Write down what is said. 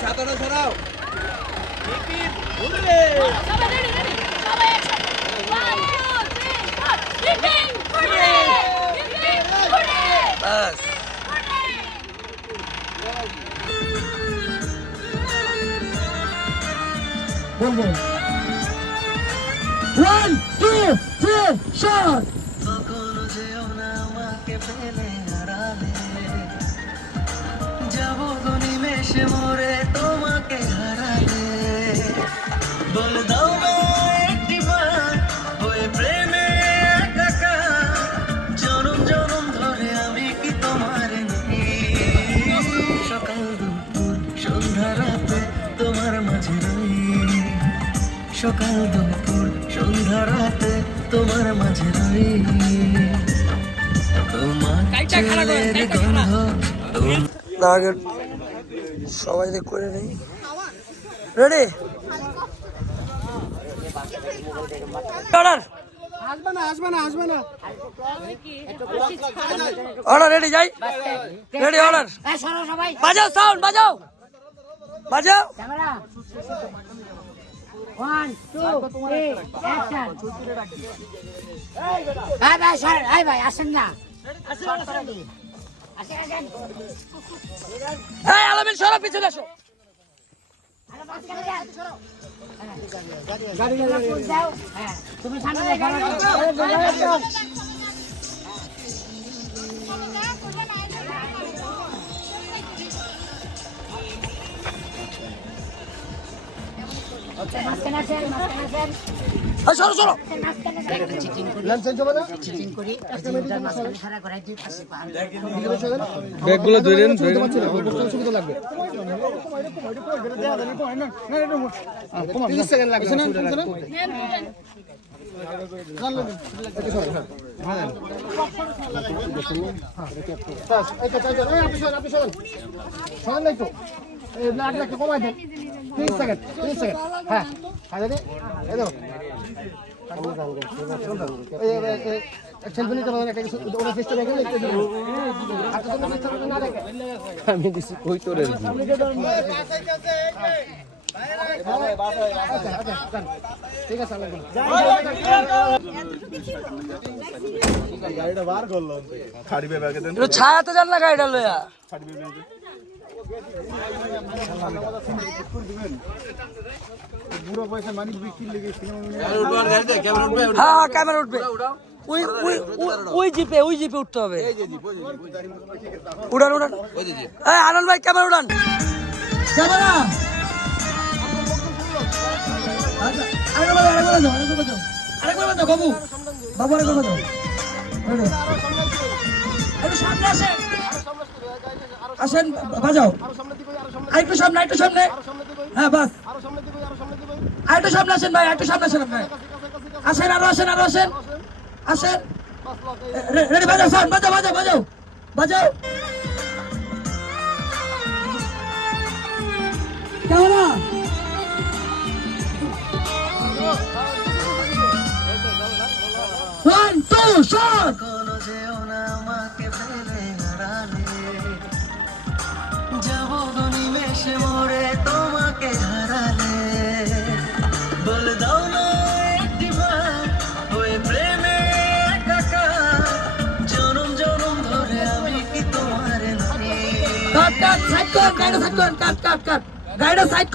ছাতাটা সরাও। বাস। Two three shot কখনো যেও না আমাকে ফেলে হারালে। যাব গো নিমেষে মরে তোমাকে হারালে। বলে দাও না একটি বার প্রেমে জনম জনম ধরে আমি কি তোমার সকাল, দুপুর, সন্ধ্যা, রাতে তোমার মাঝে রই সকাল, দুপুর, সন্ধ্যা, রাতে তোমার মাঝে রই না সবাই দেখ করে নেই। রেডি অর্ডার অর্ডার রেডি যাই। রেডি অর্ডার বাজাও সাউন্ড বাজাও। বাজাও। ওয়ান টু থ্রি ভাই ভাই আসেন না। এই আলামিন সরো পিছনে আসো। হ্যাঁ তুমি সামনে দেখো মাঝখানে আসেন মাঝখানে আসেন। এই সরো সরো। করি চিটিংটার মাঝখানে ছাড়া করাই দিই পাশে পার ব্যাগগুলো আমি দিছি কই তোরে ছায়াতে যান না গাড়িটা লইয়া। হ্যাঁ হ্যাঁ ক্যামেরা উঠবে। ওই ওই ওই- ওই জিপে ওই জিপে উঠতে হবে। উড়ান উড়ান। আনন্দ ভাই ক্যামেরা উড়ান। ক্যামেরা! আরেকবার আরেকবার বাজাও, আরেকবার বাজাও। আরেকবার বাজাও, বাবু। বাবু আরেকবার। Ready? একটু সামনে আসেন। আসেন বাজাও। আরেকটু সামনে আরেকটু সামনে। হ্যাঁ বাস। আরেকটু সামনে আসেন ভাই আরেকটু সামনে আসেন ভাই আসেন আরও আসেন আরও আসেন। আসেন। রেডি বাজাও সাউন্ড বাজাও বাজাও বাজাও। বাজাও। কাট কাট সাইড কর গাড়িটা সাইড কর কাট কাট কাট। গাড়িটা সাইড